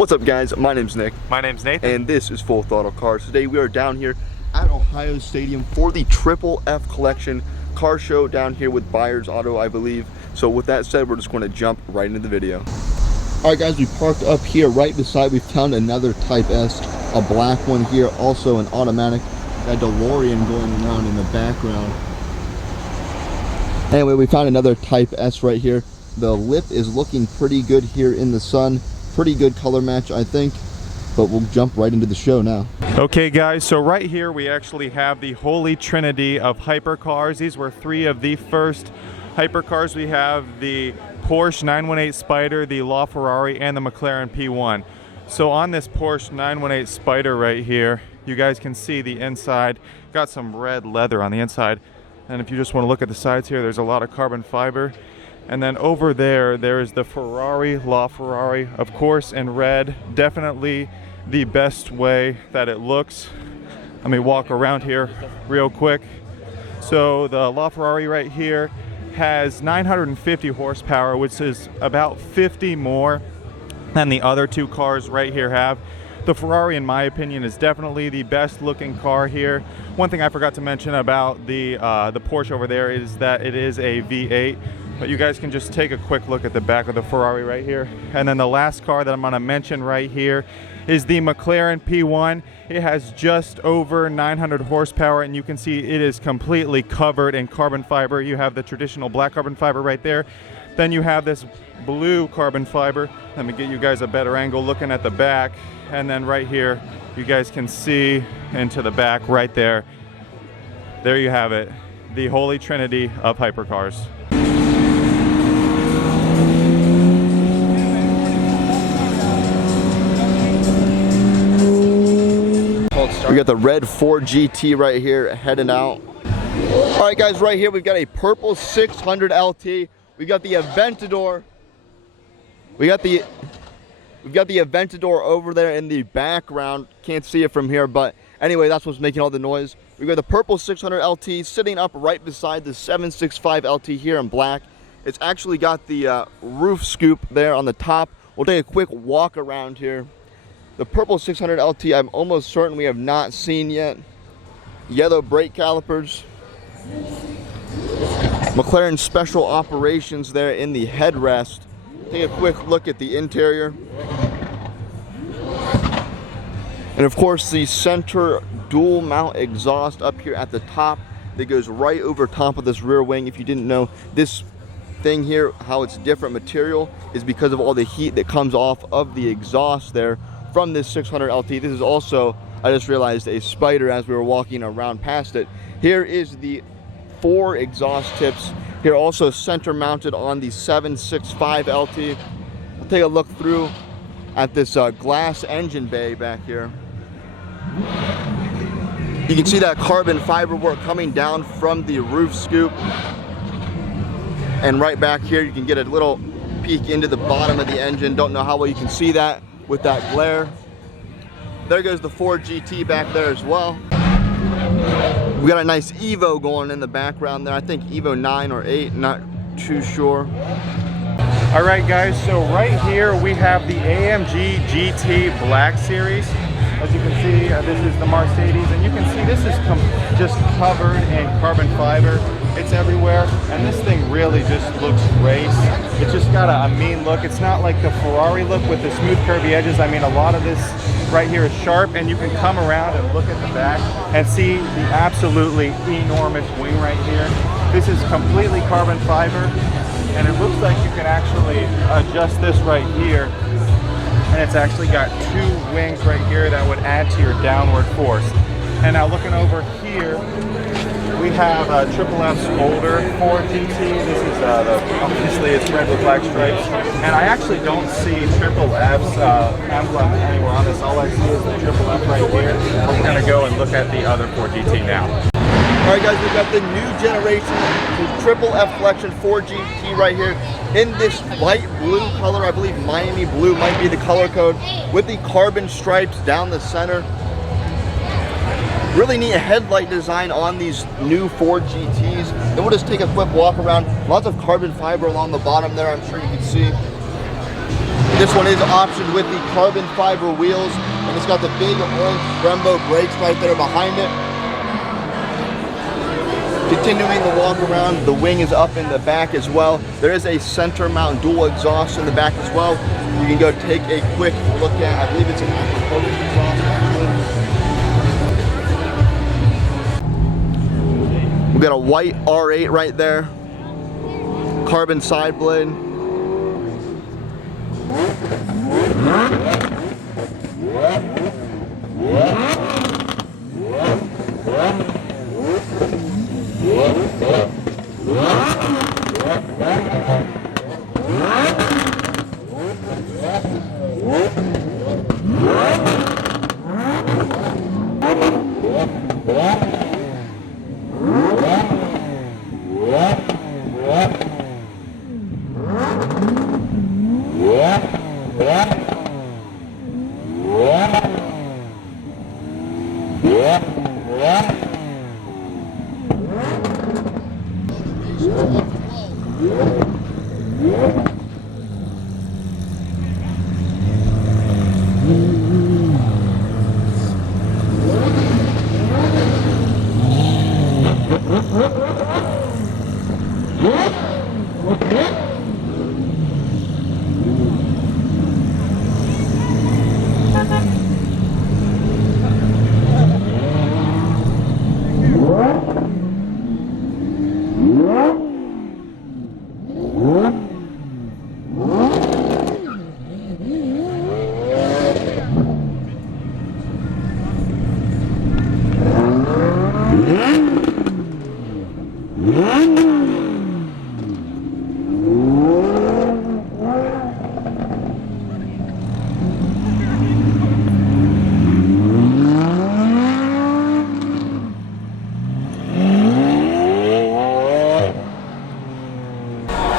What's up, guys? My name's Nick. My name's Nathan. And this is Full Throttle Cars. Today we are down here at Ohio Stadium for the Triple F Collection car show down here with Byers Auto, I believe. So with that said, we're just going to jump right into the video. Alright guys, we parked up here right beside, we found another Type S, a black one here, also an automatic, a DeLorean going around in the background. Anyway, we found another Type S right here. The lip is looking pretty good here in the sun. Pretty good color match, I think, but we'll jump right into the show now. Okay guys, so right here we actually have the holy trinity of hypercars. These were three of the first hypercars. We have the Porsche 918 Spider, the LaFerrari, and the McLaren P1. So on this Porsche 918 Spider right here, you guys can see the inside. Got some red leather on the inside, and if you just want to look at the sides here, there's a lot of carbon fiber. And then over there, there is the Ferrari, LaFerrari, of course, in red. Definitely the best way that it looks. Let me walk around here real quick. So the LaFerrari right here has 950 horsepower, which is about 50 more than the other two cars right here have. The Ferrari, in my opinion, is definitely the best looking car here. One thing I forgot to mention about the Porsche over there is that it is a V8. But you guys can just take a quick look at the back of the Ferrari right here. And then the last car that I'm going to mention right here is the McLaren P1. It has just over 900 horsepower, and you can see it is completely covered in carbon fiber. You have the traditional black carbon fiber right there. Then you have this blue carbon fiber. Let me get you guys a better angle looking at the back. And then right here, you guys can see into the back right there. There you have it, the holy trinity of hypercars. We got the red Ford GT right here heading out. All right guys, right here we've got a purple 600 LT. We got the Aventador. We've got the Aventador over there in the background. Can't see it from here, but anyway, that's what's making all the noise. We've got the purple 600 LT sitting up right beside the 765 LT here in black. It's actually got the roof scoop there on the top. We'll take a quick walk around here. The purple 600 LT, I'm almost certain we have not seen yet. Yellow brake calipers. McLaren special operations there in the headrest. Take a quick look at the interior. And of course the center dual mount exhaust up here at the top that goes right over top of this rear wing. If you didn't know, this thing here, how it's different material, is because of all the heat that comes off of the exhaust there from this 600 LT. This is also, I just realized, a Spider as we were walking around past it. Here is the 4 exhaust tips. Here also center mounted on the 765 LT. We'll take a look through at this glass engine bay back here. You can see that carbon fiber work coming down from the roof scoop. And right back here you can get a little peek into the bottom of the engine. Don't know how well you can see that with that glare. There goes the Ford GT back there as well. We got a nice Evo going in the background there. I think Evo 9 or 8, not too sure. All right guys, so right here we have the AMG GT Black Series. As you can see, this is the Mercedes, and you can see this is just covered in carbon fiber. It's everywhere, and this thing really just looks race. It's just got a mean look. It's not like the Ferrari look with the smooth curvy edges. I mean, a lot of this right here is sharp, and you can come around and look at the back and see the absolutely enormous wing right here. This is completely carbon fiber, and it looks like you can actually adjust this right here. And it's actually got 2 wings right here that would add to your downward force. And now looking over here, we have Triple F's older Ford GT. This is obviously it's red with black stripes. And I actually don't see Triple F's emblem anywhere on this. All I see is the Triple F right here. We're gonna go and look at the other Ford GT now. All right guys, we've got the new generation, the Triple F Collection Ford GT right here in this light blue color. I believe Miami blue might be the color code, with the carbon stripes down the center. Really neat headlight design on these new Ford GTs. Then we'll just take a quick walk around. Lots of carbon fiber along the bottom there, I'm sure you can see. This one is optioned with the carbon fiber wheels, and it's got the big orange Brembo brakes right there behind it. Continuing the walk around, the wing is up in the back as well. There is a center mount dual exhaust in the back as well. You can go take a quick look at, I believe it's an aftermarket exhaust actually. We've got a white R8 right there. Carbon side blade.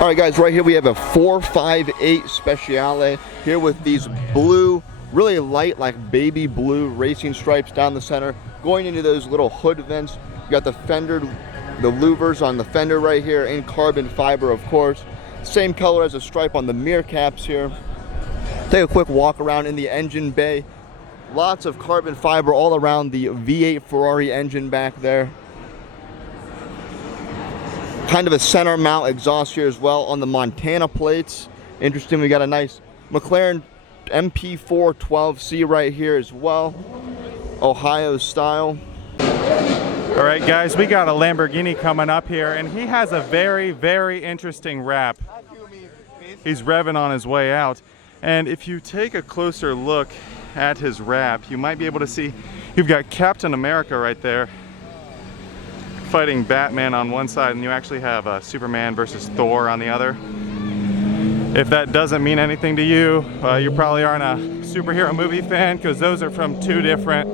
Alright guys, right here we have a 458 Speciale here with these blue, really light, like baby blue racing stripes down the center, going into those little hood vents. You got the fender, the louvers on the fender right here in carbon fiber, of course. Same color as a stripe on the mirror caps here. Take a quick walk around in the engine bay. Lots of carbon fiber all around the V8 Ferrari engine back there. Kind of a center mount exhaust here as well on the Montana plates. Interesting, we got a nice McLaren MP4 12C right here as well. Ohio style. All right guys, we got a Lamborghini coming up here, and he has a very, very interesting wrap. He's revving on his way out. And if you take a closer look at his wrap, you might be able to see you've got Captain America right there fighting Batman on one side, and you actually have Superman versus Thor on the other. If that doesn't mean anything to you, you probably aren't a superhero movie fan, because those are from two different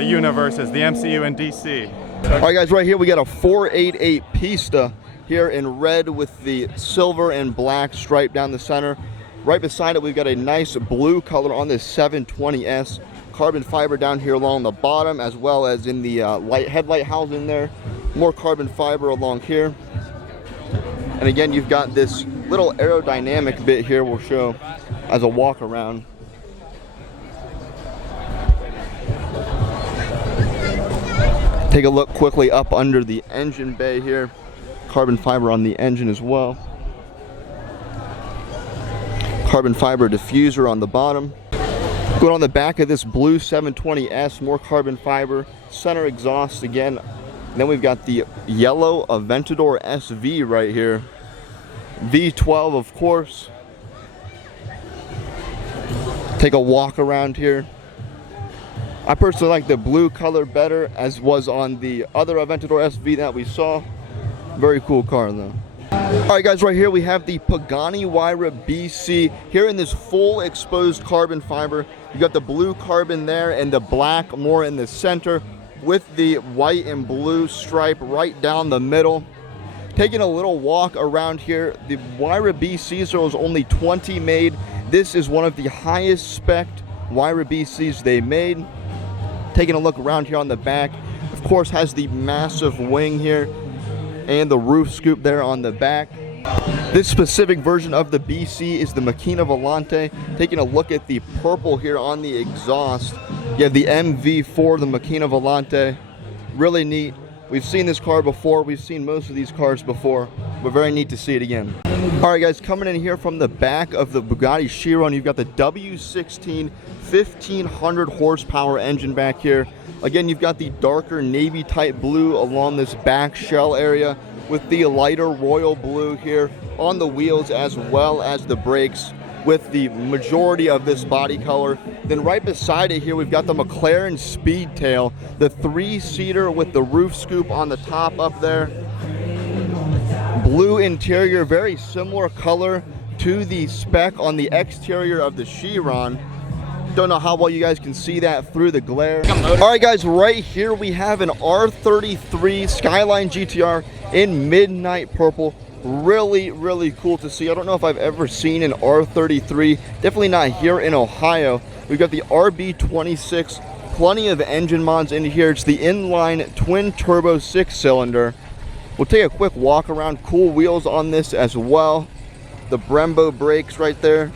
universes, the MCU and DC. All right guys, right here we got a 488 Pista here in red with the silver and black stripe down the center. Right beside it we've got a nice blue color on this 720S. Carbon fiber down here along the bottom, as well as in the headlight housing there. More carbon fiber along here. And again, you've got this little aerodynamic bit here we'll show as a walk around. Take a look quickly up under the engine bay here. Carbon fiber on the engine as well. Carbon fiber diffuser on the bottom. Going on the back of this blue 720S, more carbon fiber, center exhaust again. And then we've got the yellow Aventador SV right here. V12, of course. Take a walk around here. I personally like the blue color better, as was on the other Aventador SV that we saw. Very cool car though. Alright guys, right here we have the Pagani Huayra BC here in this full exposed carbon fiber. You got the blue carbon there and the black more in the center, with the white and blue stripe right down the middle. Taking a little walk around here, the Huayra BC, so was only 20 made. This is one of the highest spec Huayra BCs they made. Taking a look around here on the back, of course has the massive wing here and the roof scoop there on the back. This specific version of the BC is the Machina Volante. Taking a look at the purple here on the exhaust, you have the MV4, the Machina Volante. Really neat. We've seen this car before. We've seen most of these cars before, but very neat to see it again. All right, guys, coming in here from the back of the Bugatti Chiron, you've got the W16 1500 horsepower engine back here. Again, you've got the darker navy type blue along this back shell area with the lighter royal blue here on the wheels as well as the brakes, with the majority of this body color. Then right beside it here, we've got the McLaren Speedtail, the 3-seater with the roof scoop on the top up there. Blue interior, very similar color to the spec on the exterior of the Chiron. Don't know how well you guys can see that through the glare. All right, guys, right here we have an R33 Skyline GT-R in midnight purple. Really, really cool to see. I don't know if I've ever seen an R33, definitely not here in Ohio. We've got the RB26, plenty of engine mods in here. It's the inline twin turbo 6-cylinder. We'll take a quick walk around. Cool wheels on this as well. The Brembo brakes right there,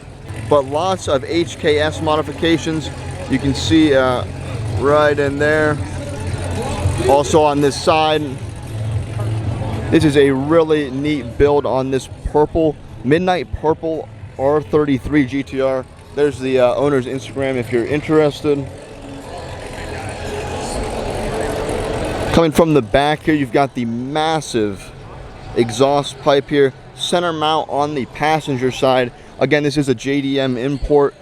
but lots of HKS modifications. You can see right in there. Also on this side, this is a really neat build on this purple, midnight purple R33 GT-R. There's the owner's Instagram if you're interested. Coming from the back here, you've got the massive exhaust pipe here. Center mount on the passenger side. Again, this is a JDM import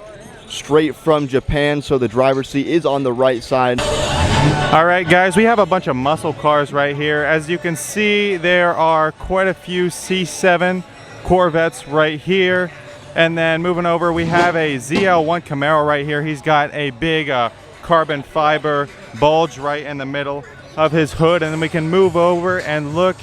straight from Japan, so the driver's seat is on the right side. All right, guys, we have a bunch of muscle cars right here. As you can see, there are quite a few C7 Corvettes right here. And then moving over, we have a ZL1 Camaro right here. He's got a big carbon fiber bulge right in the middle of his hood. And then we can move over and look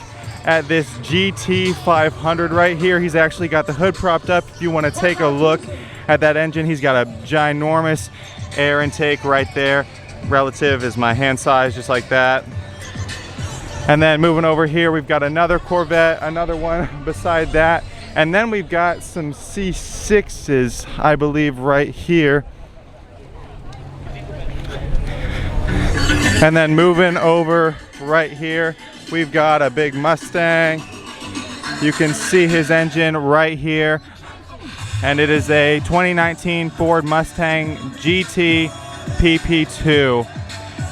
at this GT 500 right here. He's actually got the hood propped up. If you want to take a look at that engine, he's got a ginormous air intake right there. Relative is my hand size, just like that. And then moving over here, we've got another Corvette, another one beside that. And then we've got some C6s, I believe, right here. And then moving over right here, we've got a big Mustang. You can see his engine right here. And it is a 2019 Ford Mustang GT PP2.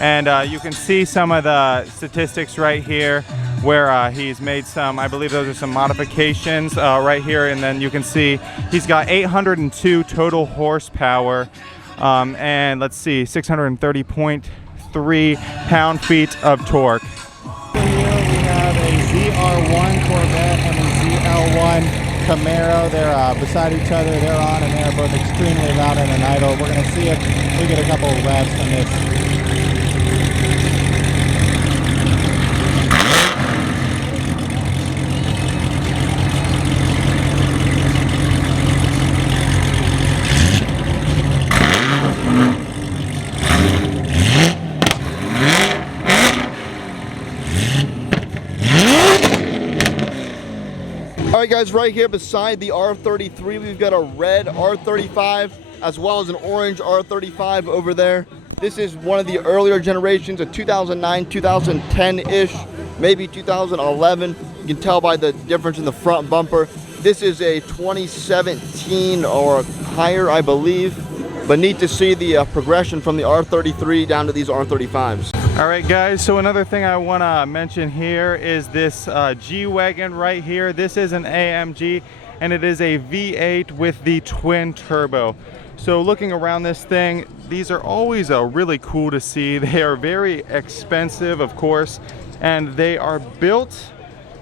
And you can see some of the statistics right here where he's made some, I believe those are some modifications right here. And then you can see he's got 802 total horsepower and let's see, 630.3 pound-feet of torque. Here we have a ZR1 Corvette and a ZL1 Camaro. They're beside each other. They're on and they're both extremely loud and idle. We're going to see if we get a couple of revs from this. All right, guys, right here beside the R33, we've got a red R35 as well as an orange R35 over there. This is one of the earlier generations, a 2009, 2010-ish, maybe 2011. You can tell by the difference in the front bumper. This is a 2017 or higher, I believe. But neat to see the progression from the R33 down to these R35s. All right, guys, so another thing I want to mention here is this G Wagon right here. This is an AMG, and it is a V8 with the twin turbo. So looking around this thing, these are always really cool to see. They are very expensive, of course, and they are built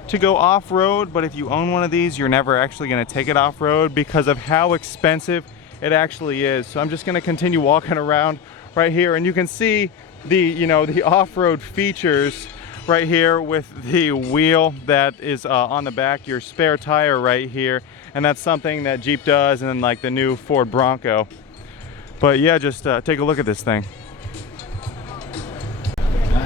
to go off-road, but if you own one of these, you're never actually going to take it off-road because of how expensive it actually is. So I'm just going to continue walking around right here, and you can see the the off-road features right here with the wheel that is on the back, your spare tire right here, and that's something that Jeep does, and then like the new Ford Bronco. But yeah, just take a look at this thing.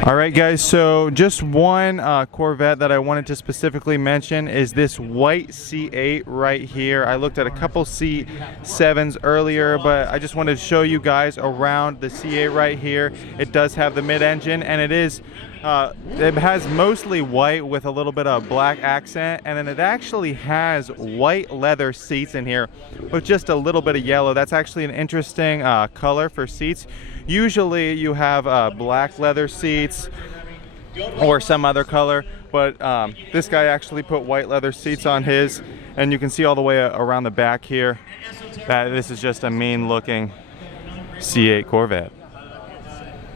All right, guys, so just one Corvette that I wanted to specifically mention is this white C8 right here. I looked at a couple C7s earlier, but I just wanted to show you guys around the C8 right here. It does have the mid-engine, and it has mostly white with a little bit of black accent, and then it actually has white leather seats in here with just a little bit of yellow. That's actually an interesting color for seats. Usually you have black leather seats or some other color, but this guy actually put white leather seats on his, and you can see all the way around the back here that this is just a mean looking C8 Corvette.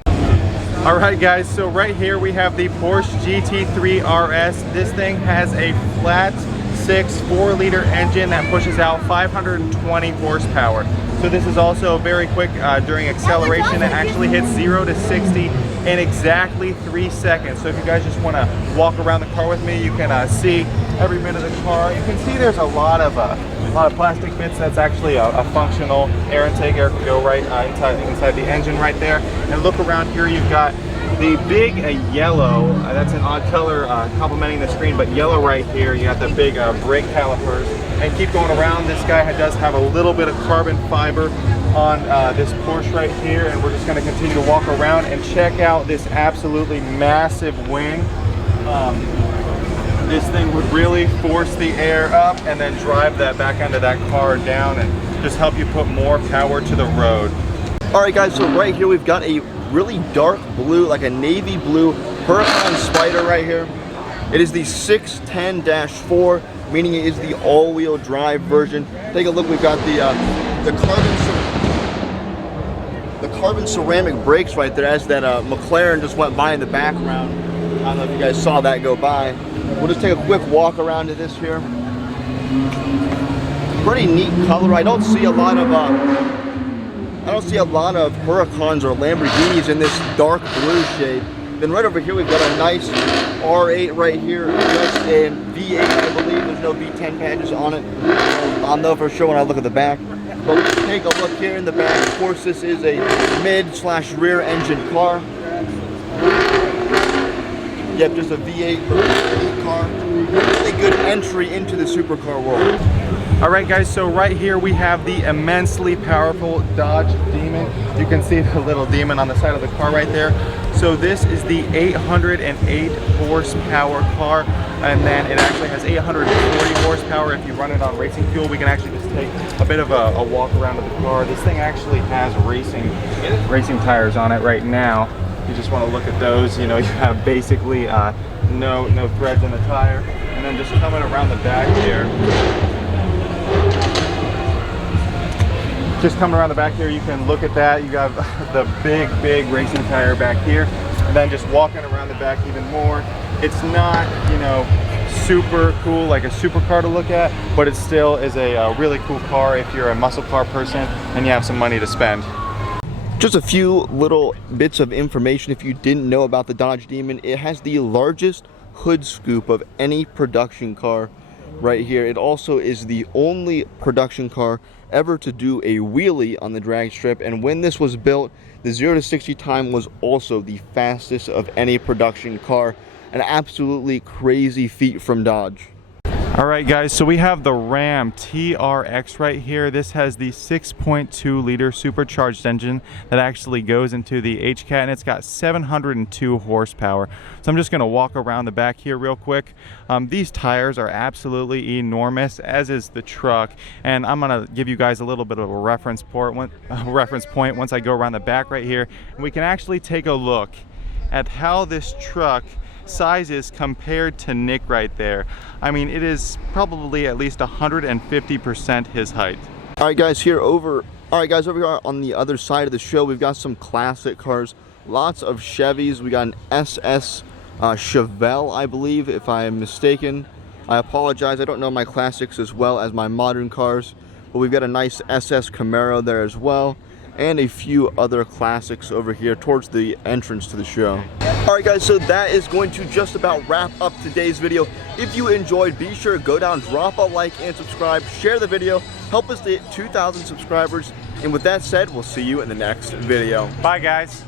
All right, guys, so right here we have the Porsche GT3 RS. This thing has a flat 6 4-liter engine that pushes out 520 horsepower. So this is also very quick during acceleration. It actually hits 0 to 60 in exactly 3 seconds. So if you guys just want to walk around the car with me, you can see every bit of the car. You can see there's a lot of plastic bits. That's actually a functional air intake. Air can go right inside the engine right there. And look around here, you've got the big yellow, that's an odd color complementing the screen, but yellow right here. You got the big brake calipers. And keep going around, this guy does have a little bit of carbon fiber on this Porsche right here, and we're just going to continue to walk around and check out this absolutely massive wing. This thing would really force the air up and then drive that back end of that car down and just help you put more power to the road. All right, guys, so right here we've got a really dark blue, like a navy blue Huracan Spider right here. It is the 610-4, meaning it is the all-wheel drive version. Take a look, we've got the carbon ceramic brakes right there, as that McLaren just went by in the background. I don't know if you guys saw that go by. We'll just take a quick walk around to this here. Pretty neat color. I don't see a lot of Huracans or Lamborghinis in this dark blue shade. Then right over here we've got a nice R8 right here, just in V8 I believe. There's no V10 patches on it. I'll know for sure when I look at the back. But let's take a look here in the back. Of course, this is a mid/rear engine car. Yep, just a V8 car. Really good entry into the supercar world. All right, guys, so right here we have the immensely powerful Dodge Demon. You can see the little demon on the side of the car right there. So this is the 808 horsepower car, and then it actually has 840 horsepower. If you run it on racing fuel, we can actually just take a bit of a walk around of the car. This thing actually has racing tires on it right now. You just want to look at those. You know, you have basically no threads in the tire. And then just coming around the back here. Just coming around the back here, you can look at that. You have the big racing tire back here. And then just walking around the back even more. It's not, you know, super cool like a supercar to look at, but it still is a really cool car if you're a muscle car person and you have some money to spend. Just a few little bits of information if you didn't know about the Dodge Demon. It has the largest hood scoop of any production car right here. It also is the only production car ever to do a wheelie on the drag strip, and when this was built, the 0 to 60 time was also the fastest of any production car. An absolutely crazy feat from Dodge. All right, guys, so we have the Ram TRX right here. This has the 6.2 liter supercharged engine that actually goes into the HCAT, and it's got 702 horsepower. So I'm just going to walk around the back here real quick. These tires are absolutely enormous, as is the truck, and I'm going to give you guys a little bit of a reference point once I go around the back right here, and we can actually take a look at how this truck sizes compared to Nick right there. I mean, it is probably at least 150% his height. All right, guys, over here on the other side of the show, we've got some classic cars, lots of Chevys. We got an SS Chevelle, I believe, if I am mistaken. I apologize, I don't know my classics as well as my modern cars, but we've got a nice SS Camaro there as well, and a few other classics over here towards the entrance to the show. Alright, guys, so that is going to just about wrap up today's video. If you enjoyed, be sure to go down, drop a like and subscribe, share the video, help us to hit 2,000 subscribers, and with that said, we'll see you in the next video. Bye, guys.